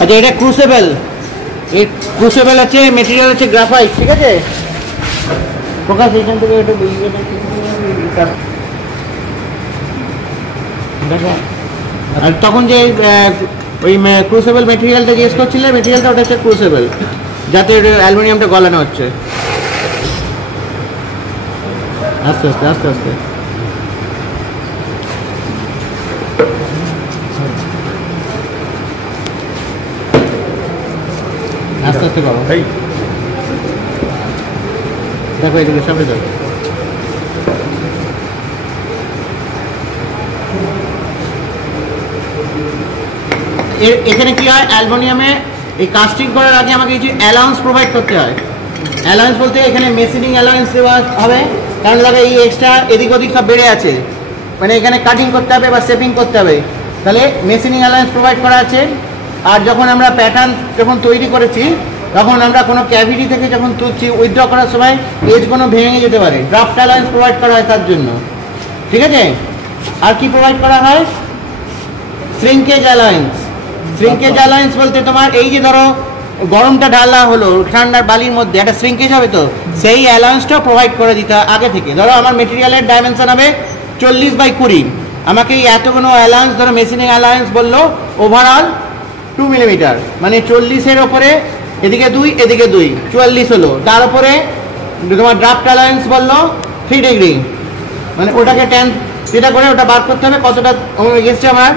আচ্ছা, এটা ক্রুসেবল, এই ক্রুসেবল আছে, মেটেরিয়াল আছে গ্রাফাইট, ঠিক আছে প্রকাশ এখান থেকে একটু দেখো। আর তখন যে ওই ক্রুসেবল মেটেরিয়ালটা জিজ্ঞেস করছিলে, মেটেরিয়ালটা ওটা হচ্ছে ক্রুসেবল, যাতে অ্যালুমিনিয়ামটা গলানো হচ্ছে। আস্তে আস্তে আস্তে আস্তে আস্তে আস্তে করো। দেখো এদিকে সামনে দেখো। এখানে কি হয়, অ্যালুমিনিয়ামে এই কাস্টিং করার আগে আমাকে কিছু অ্যালাউন্স প্রোভাইড করতে হয়। অ্যালাউন্স বলতে এখানে মেশিনিং অ্যালাউন্স দেওয়া হবে, কারণ দেখো এই এক্সট্রা এদিক ওদিক সব বেড়ে আছে, মানে এখানে কাটিং করতে হবে বা শেপিং করতে হবে, তাহলে মেশিনিং অ্যালাউন্স প্রোভাইড করা আছে। আর যখন আমরা প্যাটার্ন যখন তৈরি করেছি, তখন আমরা কোনো ক্যাভিটি থেকে যখন তুলছি, উইথড্র করার সময় এজ কোনো ভেঙে যেতে পারে, ড্রাফট অ্যালাউন্স প্রোভাইড করা হয় তার জন্য, ঠিক আছে। আর কি প্রোভাইড করা হয়, শ্রিঙ্কেজ অ্যালাউন্স। শ্রিঙ্কেজ অ্যালাউন্স বলতে তোমার এই যে ধরো গরমটা ঢালা হলো ঠান্ডার বালির মধ্যে, একটা শ্রিঙ্কেজ হবে, তো সেই অ্যালাউন্সটা প্রোভাইড করে দিতে হয় আগে থেকে। ধরো আমার মেটেরিয়ালের ডাইমেনশন হবে 40/20, আমাকে এই এতগুলো অ্যালাউন্স, ধরো মেশিনিং অ্যালাউন্স বললো ওভারঅল 2 মিলিমিটার, মানে 40-এর ওপরে এদিকে 2 এদিকে 2, 44 হলো। তার উপরে তোমার ড্রাফট অ্যালাউন্স বললো 3 ডিগ্রি, মানে ওটাকে 10 যেটা করে ওটা বার করতে হবে কতটা গেছে আমার